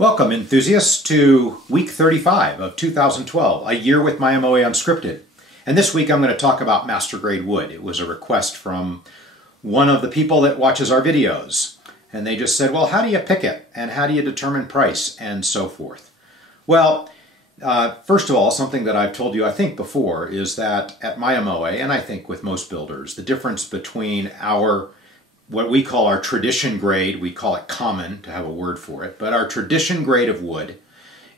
Welcome, enthusiasts, to week 35 of 2012, a year with Mya-Moe Unscripted. And this week I'm going to talk about master grade wood. It was a request from one of the people that watches our videos. And they just said, well, how do you pick it? And how do you determine price? And so forth. Well, first of all, something that I've told you, I think, before is that at Mya-Moe, and I think with most builders, the difference between what we call our tradition grade, we call it common to have a word for it, but our tradition grade of wood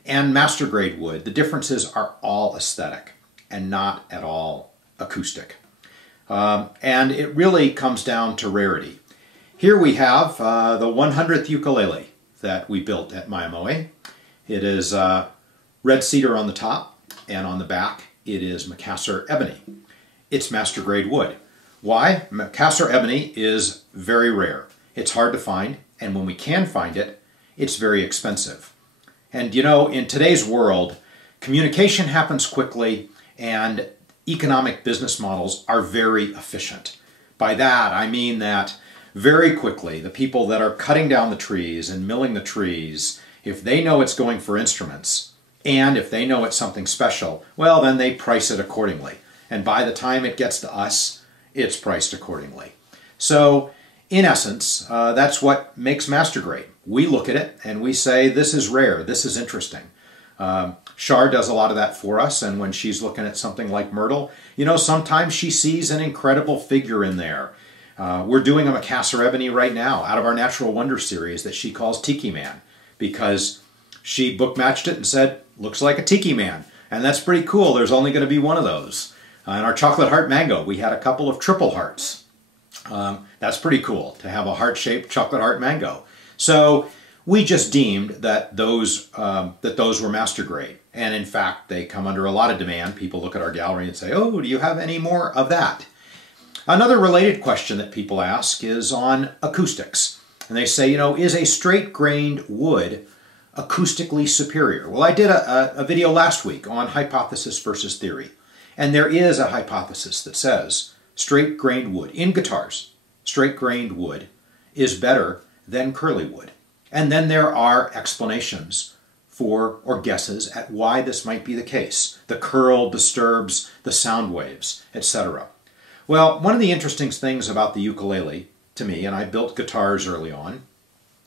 and master grade wood, the differences are all aesthetic and not at all acoustic. And it really comes down to rarity. Here we have the 100th ukulele that we built at Mya-Moe. It is red cedar on the top, and on the back it is Macassar ebony. It's master grade wood. Why? Macassar ebony is very rare. It's hard to find, and when we can find it, it's very expensive. And you know, in today's world, communication happens quickly and economic business models are very efficient. By that, I mean that very quickly, the people that are cutting down the trees and milling the trees, if they know it's going for instruments, and if they know it's something special, well, then they price it accordingly. And by the time it gets to us, it's priced accordingly. So, in essence, that's what makes master grade. We look at it and we say, this is rare, this is interesting. Char does a lot of that for us, and when she's looking at something like Myrtle, you know, sometimes she sees an incredible figure in there. We're doing a Macassar ebony right now out of our Natural Wonder series that she calls Tiki Man, because she bookmatched it and said, looks like a Tiki Man. And that's pretty cool. There's only going to be one of those. In our chocolate heart mango, we had a couple of triple hearts. That's pretty cool to have a heart-shaped chocolate heart mango. So we just deemed that those were master grade. And in fact, they come under a lot of demand. People look at our gallery and say, oh, do you have any more of that? Another related question that people ask is on acoustics. And they say, you know, is a straight-grained wood acoustically superior? Well, I did a video last week on hypothesis versus theory. And there is a hypothesis that says straight-grained wood, in guitars, straight-grained wood is better than curly wood. And then there are explanations for, or guesses at why this might be the case. The curl disturbs the sound waves, etc. Well, one of the interesting things about the ukulele, to me, and I built guitars early on,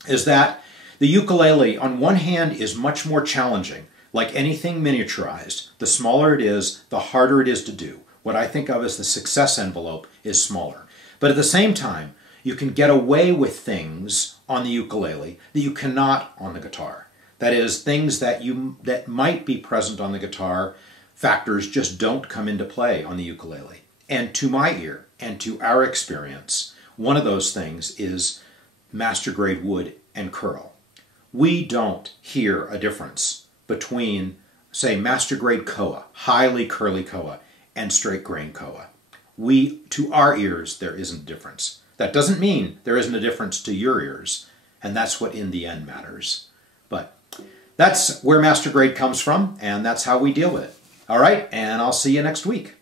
is that the ukulele, on one hand, is much more challenging. Like anything miniaturized, the smaller it is, the harder it is to do. What I think of as the success envelope is smaller. But at the same time, you can get away with things on the ukulele that you cannot on the guitar. That is, things that might be present on the guitar, factors just don't come into play on the ukulele. And to my ear, and to our experience, one of those things is master grade wood and curl. We don't hear a difference between, say, master grade koa, highly curly koa, and straight grain koa. To our ears, there isn't a difference. That doesn't mean there isn't a difference to your ears, and that's what in the end matters. But that's where master grade comes from, and that's how we deal with it. All right, and I'll see you next week.